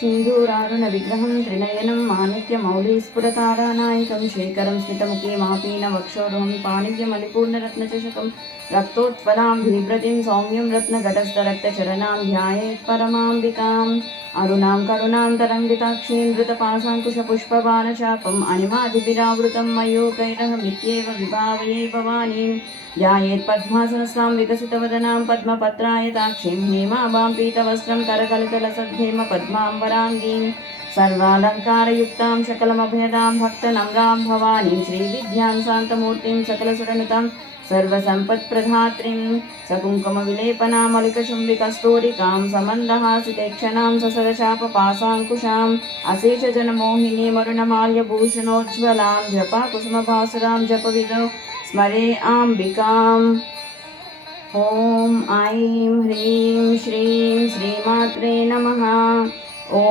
सिंधूरारुण विग्रहं त्रिनयनं माणिक्यमौलिस्फुरतारानायकं शेखरं स्मितमुखीमापीन वक्षोरुहं पाणिभ्यमलिपूर्णरत्नचषकं रक्तोत्पलां भीभ्रतीं सौम्यं रत्नघटस्थरक्तचरणां ध्यायेत् परमाम्बिकाम् अरुणां करुणां तरङ्गिताक्षीं धृतपाशाङ्कुशपुष्पबाणशापम् अणिमाधिभिरावृतं मयूकैरहमित्येव विभावये भवानीं ध्यायेत् पद्मासनस्तां विकसितवदनां पद्मपत्रायताक्षीं हेमाभां पीतवस्त्रं करकलितलसद्धेम पद्माम्बराङ्गीं सर्वालङ्कारयुक्तां सकलमभयदां भक्तनम्रां भवानीं श्रीविद्यां शान्तमूर्तिं सकलसुरनुतां सर्वसम्पत्प्रधात्रीं सकुङ्कुमविलेपनामलिकशुम्बिकस्तूरिकां समन्दहासितेक्षणां ससरशापपाशाङ्कुशाम् अशेषजनमोहिनीमरुणमाल्यभूषणोज्ज्वलां जपाकुसुमभासुरां जपविदौ स्मरे आम्बिकाम्। ॐ ऐं ह्रीं श्रीं श्रीमात्रे नमः। ॐ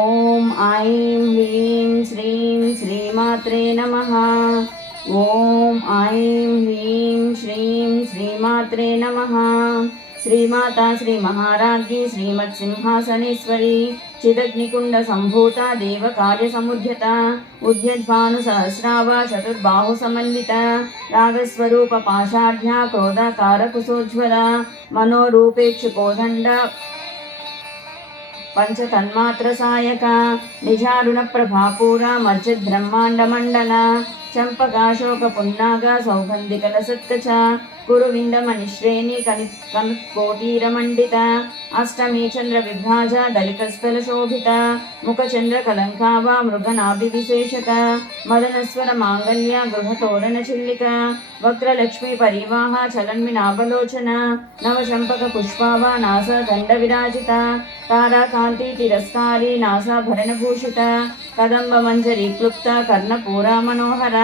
ऐं ह्रीं श्रीं श्रीमात्रे नमः। ॐ ऐं ह्रीं श्रीं श्रीमात्रे नमः। श्रीमाता श्रीमहाराज्ञी श्रीमत्सिंहासनेश्वरी चिदग्निकुण्डसम्भूता देवकार्यसमुद्यता उद्यद्भानुसहस्रावा चतुर्बाहुसमन्विता रागस्वरूपपाशाढ्या क्रोधाकारकुशोज्ज्वला मनोरूपेक्षुकोदण्डा पंचतन्मात्रसायका निजारुणप्रभापूरा मज्जद्ब्रह्माण्डमण्डला चंपकाशोकपुन्नागा सौगन्धिकलसत्कचा कुरुविन्दमणिश्रेणी कनत्कोटीरमण्डिता अष्टमी चन्द्रविभ्राजा दलितस्थलशोभिता मुखचन्द्रकलङ्कावा मृगनाभिविशेषका मदनस्वरमाङ्गल्या गृहतोरणचिल्लिका वक्रलक्ष्मीपरिवाहा चलन्विनाभलोचना नवचम्पकपुष्पावा नासादण्डविराजिता ताराकान्तितिरस्कारी नासाभरणभूषिता कदम्बमञ्जरी क्लुप्ता कर्णपूरा मनोहरा।